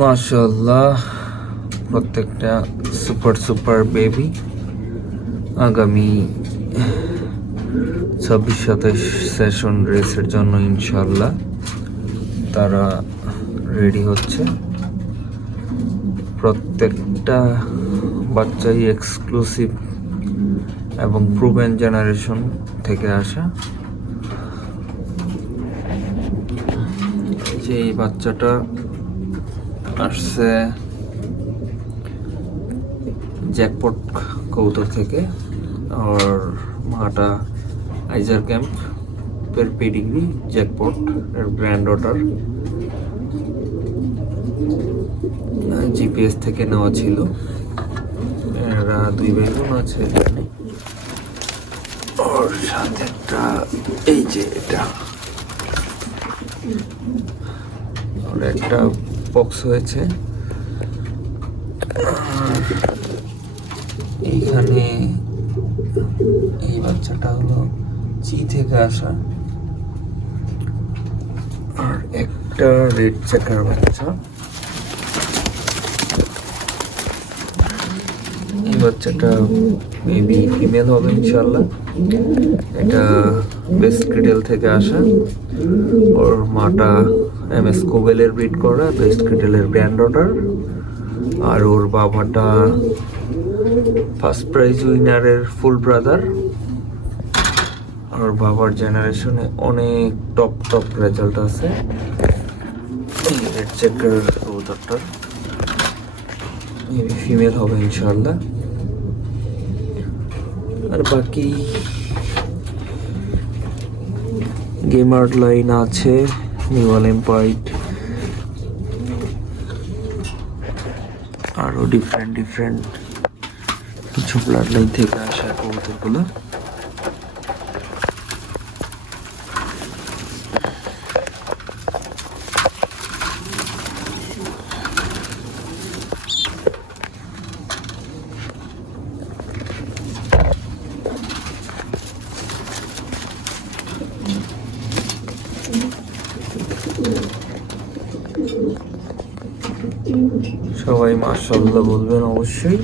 মাশাআল্লাহ, প্রত্যেকটা super super baby. আগামী 26-27 সেশন রেসের জন্য ইনশাল্লাহ তারা রেডি হচ্ছে। প্রত্যেকটা বাচ্চাই এক্সক্লুসিভ এবং প্রুভেন জেনারেশন থেকে আসা। যে এই বাচ্চাটা আসছে জ্যাকপট কবুতর থেকে, আর মাটা আইজার ক্যাম্পের পেডিগ্রি জ্যাকপট এর গ্র্যান্ড অর্ডার জিপিএস থেকে নেওয়া ছিল। এরা 2 ভাই বোন আছে এখানে, ওর সাথে একটা এই যে এটা ওর একটা বক্স হয়েছে। এইখানে এই বাচ্চাটা হলো চি থেকে আসা, আর একটা রেড চেকার বাচ্চা। এই বাচ্চাটা মেবি ফিমেল হবে ইনশাল্লাহ। এটা বেস্ট ক্রিডেল থেকে আসা, ওর মাটা MS কোবেলের ব্রিড করা বেস্ট ক্রিডেলের গ্র্যান্ড অর্ডার, আর ওর বাবাটা ফার্স্ট প্রাইজ উইনারের ফুল ব্রাদার। আর বাবার জেনারেশনে অনেক টপ রেজাল্ট আছে। এই রেড চেকার কবুতরটার মেবি ফিমেল হবে ইনশাল্লাহ। আর বাকি গেমার লাইন আছে, নিউয়াল এম্পাইড, আরো ডিফারেন্ট কিছু ব্লাড লাইন থেকে আসা কবুতরগুলো। সবাই মাশাআল্লাহ বলবেন অবশ্যই।